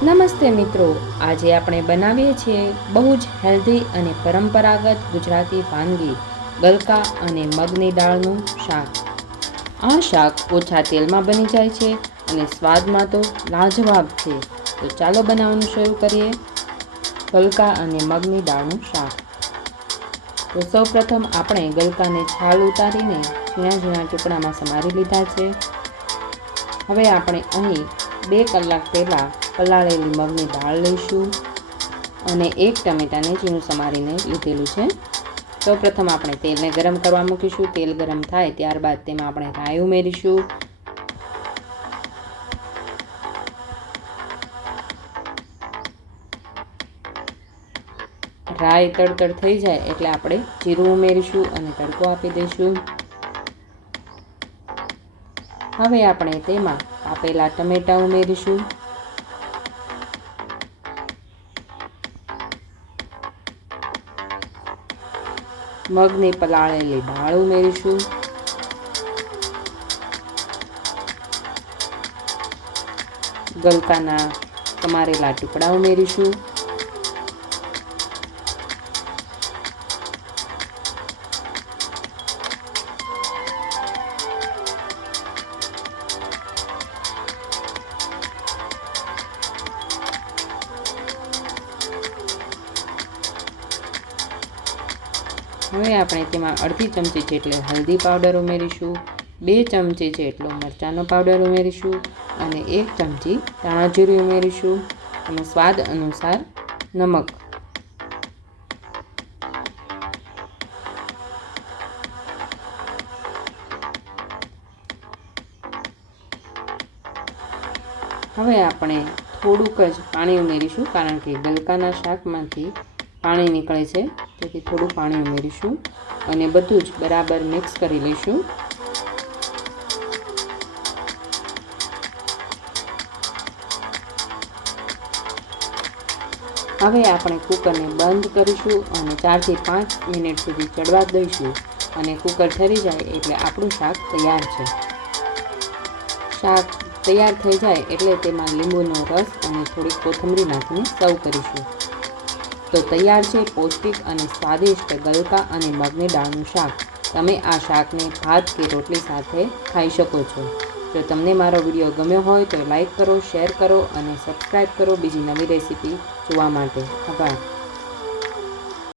નમસ્તે મિત્રો, આજે આપણે બનાવીએ છીએ બહુ જ હેલ્ધી અને પરંપરાગત ગુજરાતી વાનગી ગલકા અને મગની દાળનું શાક। આ શાક ઓછા તેલમાં બની જાય છે અને સ્વાદમાં તો લાજવાબ છે। તો ચાલો બનાવવાનું શરૂ કરીએ। ગલકા અને મગની દાળનું શાક। તો સૌપ્રથમ આપણે ગલકાને છાલ ઉતારીને ઝીણા ઝીણા ટુકડામાં સમારી લીધા છે। હવે આપણે અહીં 2 કલાક પહેલાં પલાળેલી મગની દાળ લઈશું અને 1 ટમેટાને ઝીણું સમારીને લીધેલું છે। સૌપ્રથમ આપણે તેલને ગરમ કરવા મૂકીશું। તેલ ગરમ થાય ત્યારબાદ તેમાં આપણે રાઈ ઉમેરીશું। રાઈ તડતડ થઈ જાય એટલે આપણે જીરું ઉમેરીશું અને તડકો આપી દઈશું। હવે આપણે તેમાં કાપેલા ટમેટાં ઉમેરીશું। મગની પલાળેલી દાળ ઉમેરીશું। ગલકાના સમારેલા ટુકડા ઉમેરીશું। હવે આપણે તેમાં અડધી ચમચી જેટલો હલ્દી પાવડર ઉમેરીશું। 2 ચમચી જેટલો મરચાંનો પાવડર ઉમેરીશું અને 1 ચમચી ધાણા જીરું ઉમેરીશું અને સ્વાદ અનુસાર નમક। હવે આપણે થોડુંક જ પાણી ઉમેરીશું કારણ કે ગલકાના શાકમાંથી પાણી નીકળે છે, તેથી થોડું પાણી ઉમેરીશું અને બધું જ બરાબર મિક્સ કરી લઈશું। હવે આપણે કુકરને બંધ કરીશું અને 4 થી 5 મિનિટ સુધી ચડવા દઈશું અને કુકર ઠરી જાય એટલે આપણું શાક તૈયાર છે। શાક તૈયાર થઈ જાય એટલે તેમાં લીંબુનો રસ અને થોડી કોથમરી નાખીને સર્વ કરીશું। તો તૈયાર છે પૌષ્ટિક અને સ્વાદિષ્ટ ગલકા અને મગની દાળનું શાક। તમે આ શાકને ભાત કે રોટલી સાથે ખાઈ શકો છો। જો તમને મારો વિડીયો ગમ્યો હોય તો લાઈક કરો, શેર કરો અને સબસ્ક્રાઈબ કરો બીજી નવી રેસીપી જોવા માટે। આભાર।